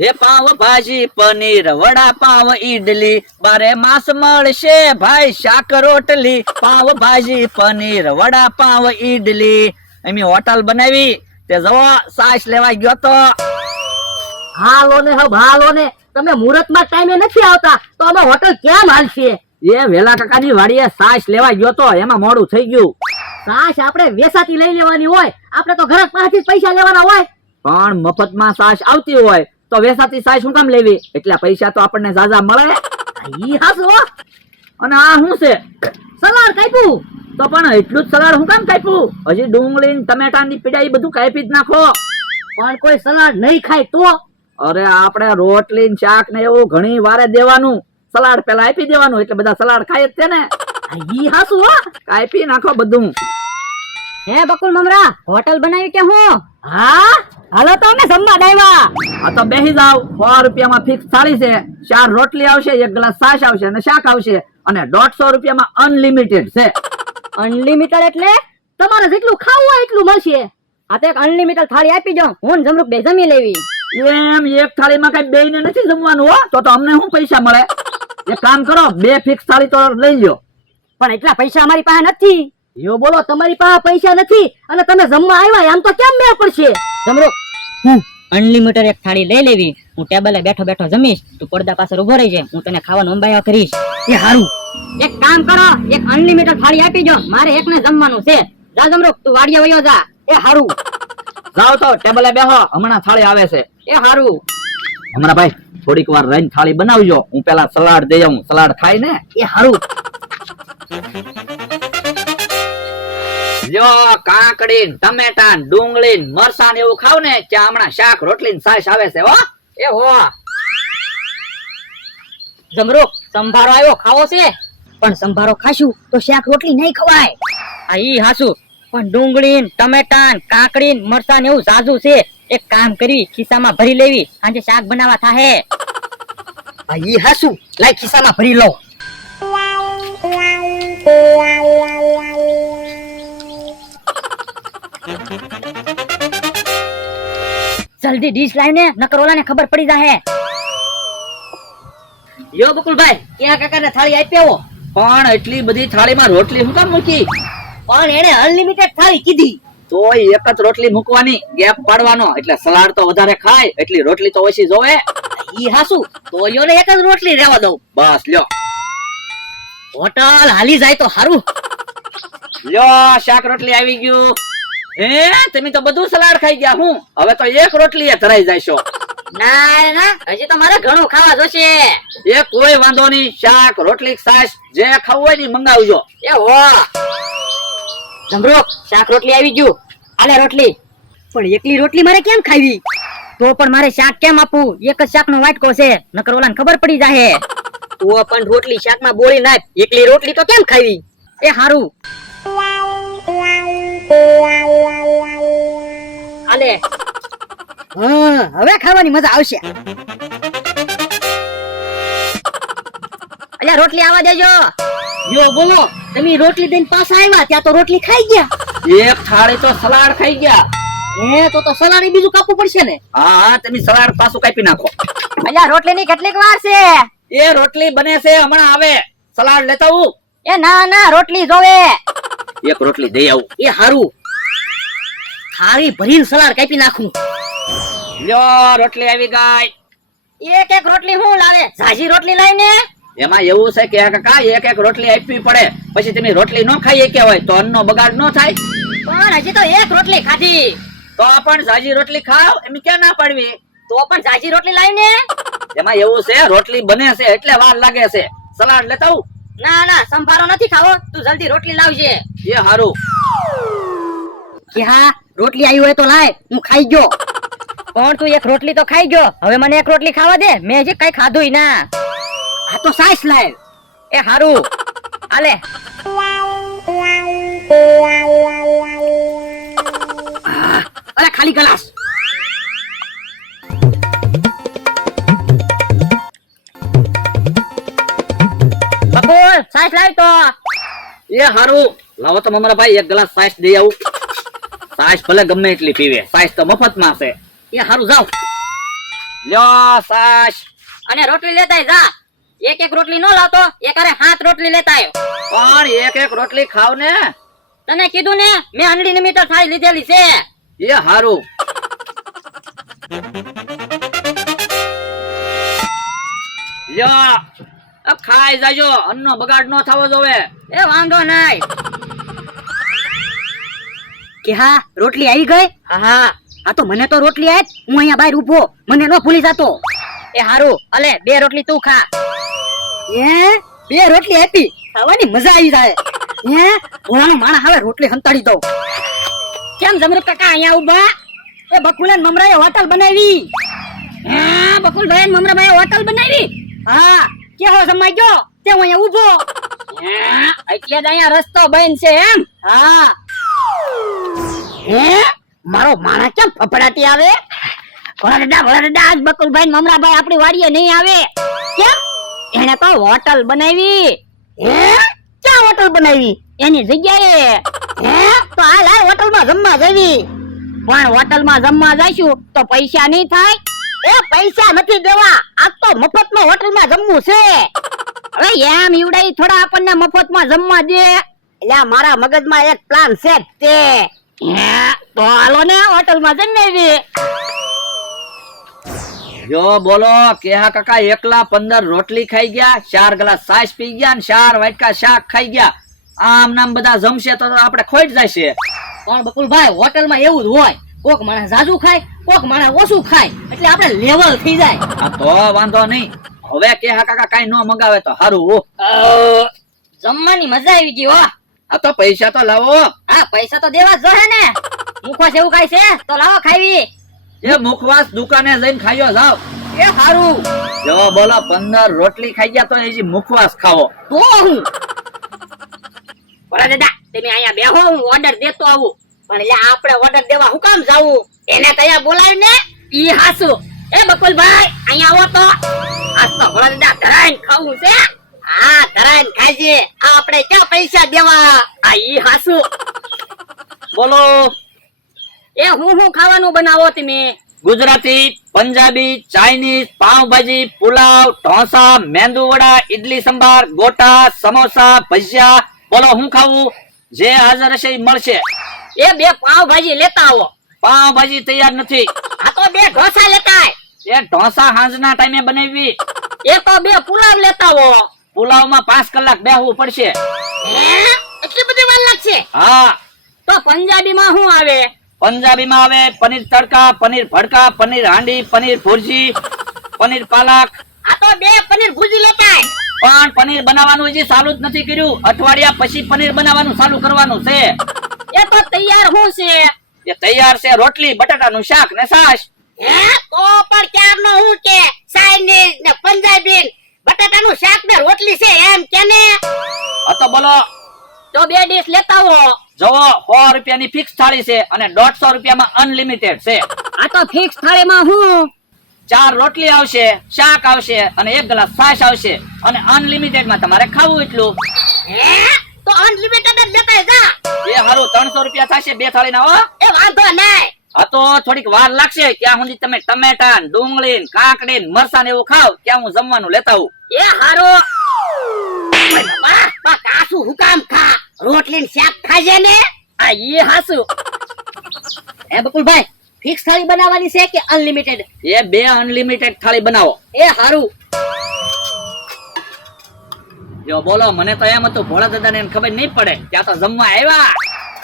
હે પાવ ભાજી પનીર વડા પાવ ઈડલી બારે માસ મળશે ભાઈ શાક રોટલી પાવ ભાજી પનીર વડા પાવ ઈડલી અમે હોટલ બનાવી તે જવો સાસ લેવા ગયો તો હાલો ને હબ હાલો ને તમે મુહૂર્ત માં ટાઈમે નથી આવતા તો અમે હોટલ ક્યાં હાલશે? એ વેલા કાકાની વાડીએ સાસ લેવા ગયો તો એમાં મોડું થઈ ગયું. સાસ આપણે વેસાતી લઈ લેવાની હોય, આપણે તો ઘર પાસેથી પૈસા લેવાના હોય. પણ મફતમાં સાસ આવતી હોય તો વેસાતી સાસ શું કામ લેવી? એટલા પૈસા તો આપણને ઝાઝા મળે. ઈ હાસુ હો. અને આ શું છે? સલાડ કાપ્યું. તો પણ એટલું જ સલાડ શું કામ કાપ્યું? હજી ડુંગળી ટમેટા ની પીડા બધું કાપી જ નાખો. પણ કોઈ સલાડ નહીં ખાય તો? અરે આપણે રોટલી ને શાક ને એવું ઘણી વારે દેવાનું, સલાડ પેલા આપી દેવાનું એટલે બધા સલાડ ખાય જ છે ને. ઈ હાસુ હો. કાપી નાખો બધું. હે બકુલ મમરા હોટલ બનાવી કે હું? હા હાલો તો અમે જમવા દાવ્યા. આ તો બેસી જાવ. 100 રૂપિયામાં ફિક્સ થાળી છે. 4 રોટલી આવશે, 1 ગ્લાસ છાશ આવશે અને શાક આવશે અને 150 રૂપિયામાં અનલિમિટેડ છે. અનલિમિટેડ એટલે તમારે જેટલું ખાવું હોય એટલું મળશે. આ તો એક અનલિમિટેડ થાળી આપી દો, હું ને જમરૂક બે જમી લેવી. એમ એક થાળીમાં કઈ બેયને નથી જમવાનું હો. તો અમને શું પૈસા મળે? એક કામ કરો, 2 ફિક્સ થાળી તો લઈ લ્યો. પણ એટલા પૈસા અમારી પાસે નથી. યો બોલો તમારી પાસે પૈસા નથી અને તમે જમવા આવ્યા, આમ તો કેમ મેળ પડશે? જમરૂક અનલિમિટેડ એક થાળી લઈ લેવી, હું ટેબલે બેઠો બેઠો જમીશ, તું પડદા પાસે ઉભો રહી જાય, હું તને ખાવાનું અંબાયા કરીશ. એ હારું. એક કામ કરો, એક અનલિમિટેડ થાળી આપી દો, મારે એકને જમવાનું છે. જા જમરૂક તું વાડીએ વયો જા. એ હારું. જાઓ તો ટેબલે બેહો, હમણાં થાળી આવે છે. એ હારું. હમણાં ભાઈ થોડીક વાર રહીને થાળી બનાવજો, હું પેલા સલાડ દઈ આવું. સલાડ ખાય ને. એ હારું. લ્યો કાકડી ટમેટા ડુંગળી મરસાં એવું ખાવ ને ત્યાં હમણાં શાક રોટલી છાશ આવે છે હો. એ હો. જમરૂક સંભારો આવ્યો, ખાવો છે? પણ સંભારો ખાશું તો શાક રોટલી નહીં ખવાય. આ ઈ હાસુ. પણ ડુંગળી ટમેટા કાકડી મરચાં એવું ઝાઝું છે. એક કામ કરી ખિસ્સામાં ભરી લેવી, સાંજે શાક બનાવવા થાહે. આ ઈ હાસુ. લાય ખિસ્સામાં ભરી લો. જલ્દી ડીશ લાવીને નકર ઓલાને ખબર પડી જાહે. યો બકુલભાઈ ક્યાં કાકાને થાળી આપી આવો. પણ એટલી બધી થાળીમાં રોટલી હું કામ મૂકી? પણ એને અનલિમિટેડ થાળી કીધી. તો એક જ રોટલી મૂકવાની, ગેપ પાડવાનો, એટલે સલાડ તો વધારે ખાય, એટલી રોટલી તો ઓછી જોવે. ઈ હાસુ. તો યોને એક જ રોટલી રહેવા દઉં. બસ લ્યો. હોટલ હાલી જાય તો હારું. લ્યો શાક રોટલી આવી ગયું. હે તમે તો બધું સલાડ ખાઈ ગયા. હું હવે તો એક રોટલી એ ધરાઈ જાયશો. ના ના હજી તો મારે ઘણું ખાવા જોશે. એ કોઈ વાંધો નહીં, શાક રોટલી છાશ જે ખાવું હોય ને મંગાવજો. એ હો. જમરૂક શાક રોટલી આવી ગયું. આલે રોટલી. પણ એકલી રોટલી મારે કેમ ખાવી? તો પણ મારે શાક કેમ આપવું? એક જ શાકનો વાટકો છે, નકર ઓલાને ખબર પડી જાહે. તો પણ રોટલી શાકમાં બોળી નાખ, એકલી રોટલી તો કેમ ખાવી? એ હારું. આલે. હા હવે ખાવાની મજા આવશે. અલ્યા રોટલી આવવા દેજો. યો બોલો, તમે રોટલી દઈને પાછા આવ્યા ત્યાં તો રોટલી ખાઈ ગયા. એક થાળી તો સલાડ ખાઈ ગયા. હે તો સલાડ બીજું કાપવું પડશે ને? હા તમે સલાડ પાછું કાપી નાખો. અલ્યા રોટલી ની કેટલીક વાર છે? એ રોટલી બને છે, હમણાં આવે. સલાડ લેતા આવું. એ ના ના રોટલી જોવે. એક રોટલી દઈ આવું. એ હારું. થાળી ભરીને સલાડ કાપી નાખું. લ્યો રોટલી આવી ગઈ. એક એક રોટલી હું લાવે? ઝાઝી રોટલી લાવીને. એમાં એવું છે કે કાકા એક એક રોટલી આપવી પડે, પછી તમે રોટલી ન ખાઈ શક્યા હોય તો અન્નનો બગાડ ન થાય. પણ હજી તો એક રોટલી ખાધી. તો પણ ઝાઝી રોટલી ખાવ એમ ક્યાં ના પાડવી? તો પણ ઝાઝી રોટલી લાવીને. એમાં એવું છે રોટલી બને છે એટલે વાર લાગે છે. સલાડ લેતા આવું. ના ના સંભારો નથી ખાવો, તું જલ્દી રોટલી લાવજે. એ હારું. કે હા રોટલી આવી હોય તો લાય, હું ખાઈ ગયો. પણ તું એક રોટલી તો ખાઈ ગયો, હવે મને એક રોટલી ખાવા દે, મેં હજી કઈ ખાધું ના. આ તો સાઈસ લાય. એ હારું. આલે. અરે ખાલી ગ્લાસ. બકુલ સાઈસ લાવ તો. એ હારું. લાવો તો મમરા ભાઈ એક ગ્લાસ સાસ દઈ આવું. સાસ ભલે ગમે એટલી પીવે, સાસ તો મફતમાં છે. એ હારું જાવ. લ્યો સાસ. અને રોટલી લેતાય જા. એક એક રોટલી નો લાવતો, એક અરે 7 રોટલી લેતા આવ્યો. પણ એક એક રોટલી ખાવ ને. તને કીધું ને મેં અનલિમિટેડ થાળી લીધેલી છે. એ હારું. લ્યો આ ખાઈ જાજો, અન્નનો બગાડ ન થવો જોવે. એ વાંધો નહીં. કે હા રોટલી આવી ગઈ? હા આ તો મને તો રોટલી આપ, હું અહીંયા બહાર ઊભો, મને નો ભૂલી જાતો. એ હારું અલે 2 રોટલી તું ખા. હે 2 રોટલી આપી, ખાવાની મજા આવી જાય. હે ભોળાનો માણસ હવે રોટલી હંતાડી દઉં. કેમ જમરૂક કાકા અહીંયા ઊભા? એ બકુલ અને મમરાએ હોટલ બનાવી. હા બકુલભાઈ અને મમરાભાઈ હોટલ બનાવી. હા કેવો જમાઈ ગયો તે હું અહીંયા ઊભો. એટલે જ અહીંયા રસ્તો બંધ છે એમ? હા. હે મારો માણસ કેમ ફફડાટી આવે? ભોળા દાદા આજ બકુલભાઈ ને મમરાભાઈ આપણી વાડીએ નહીં આવે. કેમ? એને તો હોટલ બનાવી. હે ક્યાં હોટલ બનાવી? એની જગ્યાએ. હે તો હાલ હાલ હોટલ માં જમવા જવી. પણ હોટલ માં જમવા જઈશું તો પૈસા નહીં થાય. એ પૈસા નથી દેવા, આ તો મફત માં હોટલ માં જમવું છે. હવે એમ ઈવડાઈ થોડા આપણને મફત માં જમવા દે. એટલે મારા મગજમાં એક પ્લાન છે તે. તો હાલો ને હોટલ માં જમવી. જો બોલો કેહા કાકા એકલા 15 રોટલી ખાઈ ગયા, 4 ગ્લાસ છાશ પી ગયા ને 4 વાટકા શાક ખાઈ ગયા. આમ નામ બધા જમશે તો આપણે ખોટ જશે. પણ બકુલભાઈ હોટલ માં એવું જ હોય, કોક માણસ જાજુ ખાય, કોક માણસ ઓછું ખાય, એટલે આપણે લેવલ થઈ જાય. આ તો વાંધો નહીં. હવે કેહા કાકા કાઈ ન મંગાવે તો હારું. જમવાની મજા આવી ગઈ હો. આ તો પૈસા તો લાવો. હા પૈસા તો દેવા જ જોઈએ ને. મુખવાસ એવું ખાય છે તો લાવો ખાવી. એ મુખવાસ દુકાને જઈને ખાયો જાવ. એ હારું. જો બોલો 15 રોટલી ખાઈ ગયા તો હજી મુખવાસ ખાવો. તો હું બરા દાદા તમે અહીંયા બેહો, હું ઓર્ડર દેતો આવું. પણ એટલે આપણે ઓર્ડર દેવા હું કામ જાવું? એને કયા બોલાવી ને ઈ હાસુ. એ બકુલભાઈ અહીંયા આવો તો. આજ તો બરા દાદા ધરાઈને ખાવું છે. હા ધરાઈને ખાજે, આપણે ક્યાં પૈસા દેવા? આ ઈ હાસુ. બોલો એ હું ખાવાનું બનાવો તમે? ગુજરાતી, પંજાબી, ચાઇનીઝ, પાવભાજી, પુલાવ, ઢોસા, મેંદુ વડા, ઈડલી સંભાર, ગોટા, સમોસા, ભજીયા. બોલો હું ખાવું? જે હાજર હશે એ મળશે. એ 2 પાવભાજી લેતા આવો. પાવભાજી તૈયાર નથી. આ તો 2 ઢોસા લેતા આય. એ ઢોસા હાંજના ટાઈમે બનાવી. એ તો 2 પુલાવ લેતા આવો. પુલાવમાં 5 કલાક બેહવું પડશે. હે એટલી બધી વાર લાગશે? હા. તો પંજાબીમાં શું આવે? પંજાબીમાં આવે પનીર તડકા, પનીર ભડકા, પનીર હાંડી, પનીર ભુરજી, પનીર પાલક. આ તો 2 પનીર ભુજી લેતા આય. પણ પનીર બનાવવાનું હજી ચાલુ જ નથી કર્યું. અઠવાડિયા પછી પનીર બનાવવાનું ચાલુ કરવાનું છે. એ તો તૈયાર શું છે? એ તૈયાર છે રોટલી, બટાટાનું શાક ને છાશ. હે તો પણ ક્યારનો હું કે ચાઇનીઝ ને પંજાબી બટાટાનું શાક ને રોટલી છે એમ કેને? આ તો બોલો તો 2 ડીશ લેતા આવો. જવો 100 રૂપિયાની ફિક્સ થાળી છે અને 150 રૂપિયામાં અનલિમિટેડ છે. આ તો ફિક્સ થાળીમાં હું 4 રોટલી આવશે, શાક આવશે અને 1 ગ્લાસ છાશ આવશે. અને અનલિમિટેડ માં તમારે ખાવું એટલું. હે તો અનલિમિટેડ જ લેતા જા. એ હારું 300 રૂપિયા થશે 2 થાળીના. હો એ વાંધો નહીં. આ તો થોડીક વાર લાગશે. ક્યાં સુધી તમે ટમેટા, ડુંગળી, કાકડી, મરચાં ને એવું ખાવ ત્યાં હું જમવાનું લેતા આવું. એ હારો બા કાસુ હુકામ ખા, રોટલી ને શાક ખાજે ને. આ ઈ હાસુ. એ બકુલભાઈ ફિક્સ થાળી બનાવવાની છે કે અનલિમિટેડ? એ 2 અનલિમિટેડ થાળી બનાવો. એ હારું. જો બોલો મને તો એમ હતું ભોળા દાદા ને ખબર નહીં પડે, ત્યાં તો જમવા આવ્યા.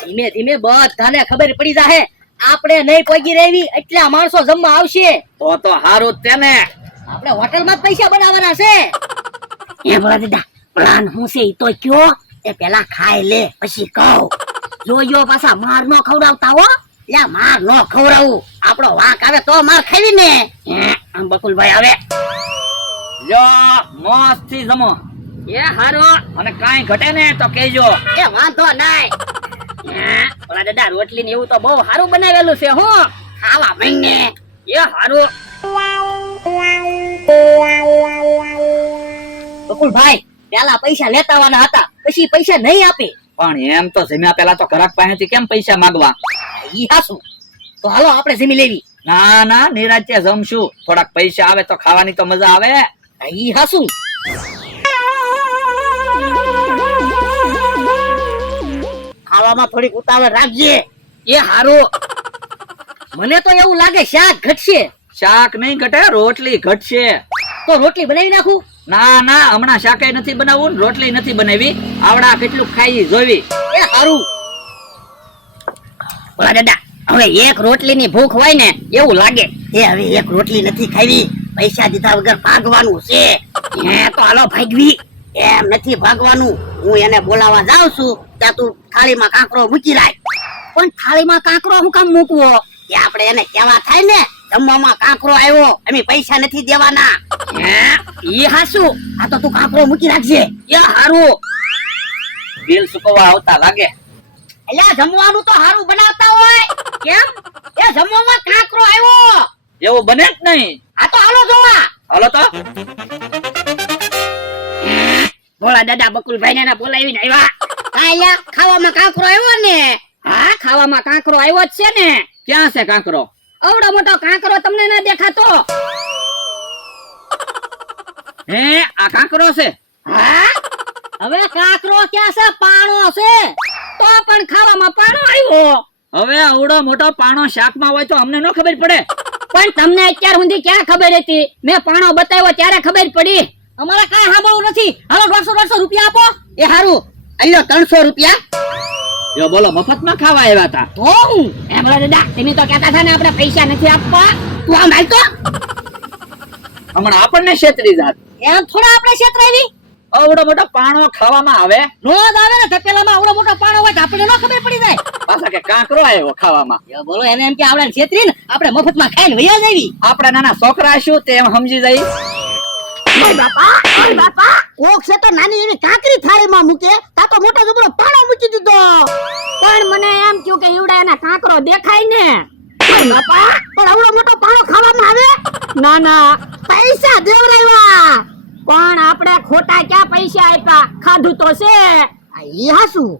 ધીમે ધીમે બધાને ખબર પડી જાહે. આપણે નહીં પગી રહેવી એટલા માણસો જમવા આવશે. તો હારું જ તેને. આપણે હોટલમાં જ પૈસા બનાવવાના છે. એ ભોળા દાદા પ્લાન હું છે ઈ તો કયો? એ પેલા ખાઈ લે પછી કહું. જોયો પાછા માર નો ખવડાવતા હો. યા માર નો ખવડાવું, આપણો વાંક આવે તો માર ખાવી ને. આમ બકુલભાઈ આવે. જો મસ્ત થી જમો. એ હારો. અને કાંઈ ઘટે ને તો કહેજો. એ વાંધો નહીં. ભોળા દાદા રોટલી ને એવું તો બહુ સારું બનાવેલું છે હો. ખાવા મહિને એ હારું. બકુલભાઈ પેલા પૈસા લેતા આવવાના હતા, પછી પૈસા નહીં આપે. પણ એમ તો જમ્યા પેલા તો ઘરાક પાસેથી કેમ પૈસા માંગવા? ઈ હાસુ. તો હાલો આપણે જમી લેવી. ના ના નિરાંતે જમશું, થોડાક પૈસા આવે તો ખાવાની તો મજા આવે. ઈ હાસું. ખાવામાં થોડીક ઉતાવળ રાખજે. એ હારું. મને તો એવું લાગે શાક ઘટશે. શાક નહીં ઘટે, રોટલી ઘટશે. તો રોટલી બનાવી નાખું. ના ના હમણાં શાકે નથી બનાવવું ને રોટલી નથી બનાવી, આવડા કેટલું ખાઈ જોવી. એ હારું. બોલા દાદા, હવે એક રોટલી ની ભૂખ હોય ને એવું લાગે. એ હવે એક રોટલી નથી ખાવી, પૈસા દીધા વગર ભાગવાનું છે. હે તો હાલો ભાગવી. એમ નથી ભાગવાનું, હું એને બોલાવા જાઉં છું ત્યાં તું થાળીમાં કાંકરો મૂકી રાખ. પણ થાળીમાં કાંકરો હું કામ મૂકવો? એ આપણે એને કેવા થાય ને, જમવામાં કાંકરો આવ્યો, અમે પૈસા નથી દેવાના. હે ઈ હાસુ. આ તો તું કાંકરો મૂકી રાખજે. એ હારું. બિલ ચૂકવવા આવતા લાગે. અલ્યા જમવાનું તો હારું બનાવતા હોય. કેમ? એ જમવામાં કાંકરો આવ્યો. એવું બને જ નહીં. આ તો હાલો જોવા. હાલો તો. ભોળા દાદા બકુલભાઈ ને બોલાવીને આવ્યા. અલ્યા ખાવામાં કાંકરો આવ્યો ને. હા ખાવામાં કાંકરો આવ્યો જ છે ને. ક્યાં છે કાંકરો? અવડો મોટો કાંકરો તમને ના દેખાતો? હે આ કાંકરો છે? હા હવે કાંકરો ક્યાં છે? પાણો છે. તો પણ ખાવામાં પાણો આવ્યો. હવે આવડો મોટો પાણો શાકમાં હોય તો અમને ન ખબર પડે? પણ તમને અત્યાર સુધી ક્યાં ખબર હતી? મેં પાણો બતાવ્યો ત્યારે ખબર પડી. અમારે કાંઈ સાંભળવું નથી. હાલો 150 રૂપિયા આપો. એ હારું અલ્યો 300 રૂપિયા. જો બોલો મફતમાં ખાવા આવ્યા હતા. તો હું એમ બોલો દાદા, તમે તો કહેતા હતા ને આપણે પૈસા નથી આપવા. તું આમ હાલ તો. હમણાં આપણને છેતરી જાત. એમ થોડા આપણે છેતરાવી. આવડો મોટો પાણો ખાવામાં આવે? નો જ આવે ને. તપેલામાં આવડો મોટો પાણો હોય તો આપણે ન ખબર પડી જાય. પાછા કે કાંકરો આવ્યો ખાવામાં. એ બોલો એને એમ કે આપણે છેતરીને આપણે મફતમાં ખાઈને વયા જાવી. આપણે નાના છોકરા શું તે એમ સમજી જાય. ઓય બાપા કોક છે તો નાની એવી કાંકરી થાળીમાં મૂકે, તા તો મોટો જબરો પાણો મૂકી દીધો. પણ મને એમ થયું કે ઈવડા એના કાંકરો દેખાય ને. ઓય બાપા પણ આવડો મોટો પાણો ખાવામાં આવે? ના ના પૈસા દેવરાવ્યા. પણ આપણે ખોટા ક્યાં પૈસા આપ્યા? ખાધું તો છે. ઈ હાસું.